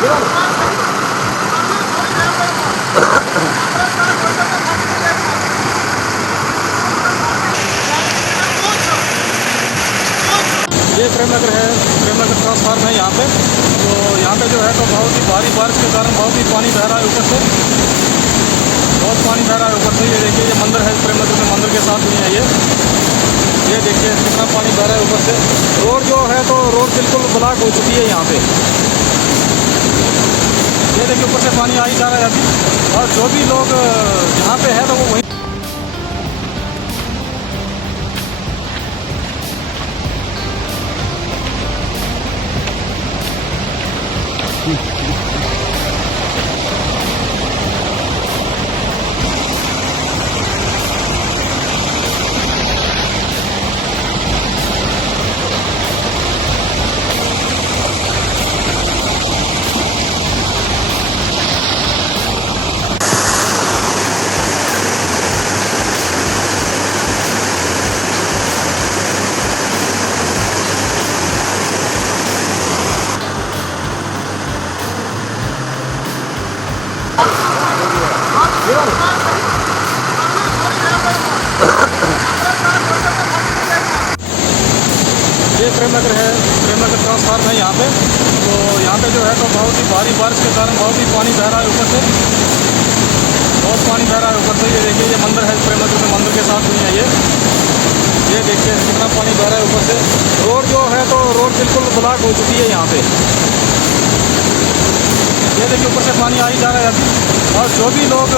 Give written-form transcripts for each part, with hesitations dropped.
ये प्रेमनगर है, प्रेमनगर ट्रांसफार्म है यहाँ पे। तो यहाँ पे जो है तो बहुत ही भारी बारिश के कारण बहुत ही पानी बह रहा है ऊपर से, बहुत पानी बह रहा है ऊपर से। ये देखिए ये मंदिर है प्रेमनगर में, मंदिर के साथ ही है ये देखिए कितना पानी बह रहा है ऊपर से। रोड जो है तो रोड बिल्कुल ब्लॉक हो चुकी है यहाँ पे। ये देखिए ऊपर से पानी आ ही जा रहा है अभी, और जो भी लोग जहाँ पे है तो वो वहीं ये प्रेमनगर है, प्रेमनगर ट्रांसफार्म है यहाँ पे। तो यहाँ पे जो है तो बहुत ही भारी बारिश के कारण बहुत ही पानी बह रहा है ऊपर से, बहुत पानी बह रहा है ऊपर से। ये देखिए ये मंदिर है प्रेमनगर में, मंदिर के साथ ही है ये देखिए कितना पानी बह रहा है ऊपर से। रोड जो है तो रोड बिल्कुल ब्लॉक हो चुकी है यहाँ पे। ये देखिए ऊपर से पानी आ ही जा रहा है अभी, और जो भी लोग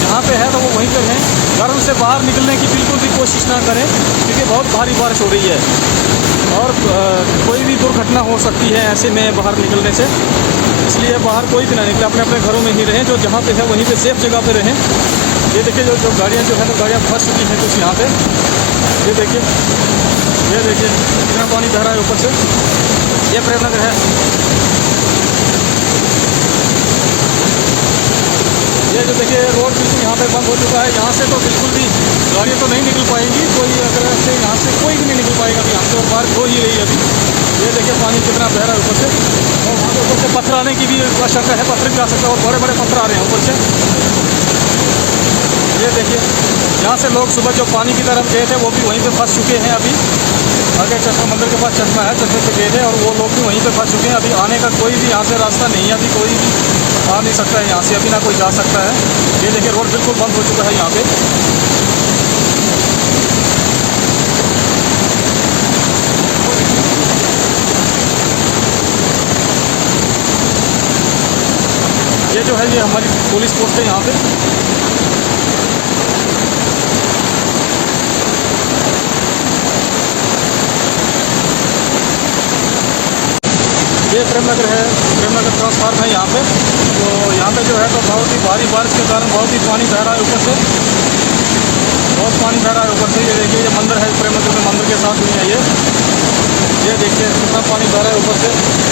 जहाँ पे है तो वो वहीं पे हैं। घरों से बाहर निकलने की बिल्कुल भी कोशिश ना करें, क्योंकि बहुत भारी बारिश हो रही है और कोई भी दुर्घटना हो सकती है ऐसे में बाहर निकलने से। इसलिए बाहर कोई भी ना निकले, अपने अपने घरों में ही रहें। जो जहाँ पे है वहीं पे सेफ जगह पे रहें। ये देखिए जो गाड़ियाँ जो है तो गाड़ियाँ फंस चुकी हैं कुछ यहाँ पे। ये देखिए कितना पानी बह रहा है ऊपर से। ये प्रेमनगर है, ये जो देखिए रोड बिल्कुल यहाँ पे बंद हो चुका है। यहाँ से तो बिल्कुल भी गाड़ियाँ तो नहीं निकल पाएंगी, कोई अगर ऐसे यहाँ से कोई भी नहीं निकल पाएगा अभी यहाँ से, और बारिश हो ही रही है अभी। ये देखिए पानी कितना बह रहा है ऊपर से, और वहाँ पे ऊपर से पत्थर आने की भी आशंका है, पत्थर भी आ सकता है, और बड़े बड़े पत्थर आ रहे हैं ऊपर से। ये देखिए यहाँ से लोग सुबह जो पानी की तरफ गए थे वो भी वहीं पे फंस चुके हैं अभी। आगे चश्मा मंदिर के पास चश्मा है, चश्मे पे गए थे और वो लोग भी वहीं पे फंस चुके हैं। अभी आने का कोई भी यहाँ से रास्ता नहीं है, अभी कोई भी आ नहीं सकता है यहाँ से, अभी ना कोई जा सकता है। ये देखिए रोड बिल्कुल बंद हो चुका है यहाँ पे। ये जो है ये हमारी पुलिस पोस्ट है यहाँ पे। ये प्रेमनगर है, प्रेमनगर ट्रांसफार्म है यहाँ पे। तो यहाँ पे जो है तो बहुत ही भारी बारिश के कारण बहुत ही पानी बह रहा है ऊपर से, बहुत पानी बह रहा है ऊपर से। ये देखिए ये मंदिर है प्रेमनगर में, मंदिर के साथ ही है ये देखिए कितना पानी बह रहा है ऊपर से।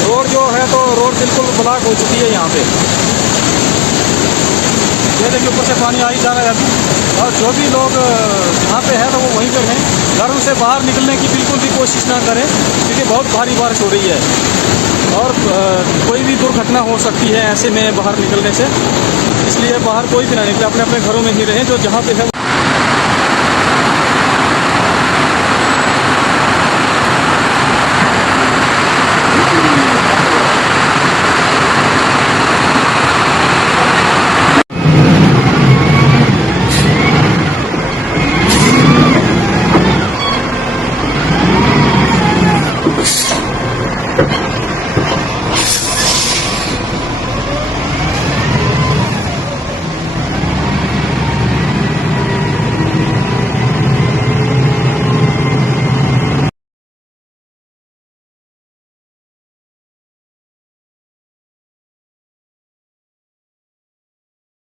रोड जो है तो रोड बिल्कुल ब्लॉक हो चुकी है यहाँ पे। ये देखिए ऊपर से पानी आ ही जा रहा है अभी, और जो भी लोग जहाँ पे है तो वो वहीं पे हैं। घरों से बाहर निकलने की बिल्कुल भी कोशिश ना करें, क्योंकि बहुत भारी बारिश हो रही है और कोई भी दुर्घटना हो सकती है ऐसे में बाहर निकलने से। इसलिए बाहर कोई भी ना निकले, अपने अपने घरों में ही रहें। जो जहाँ पे है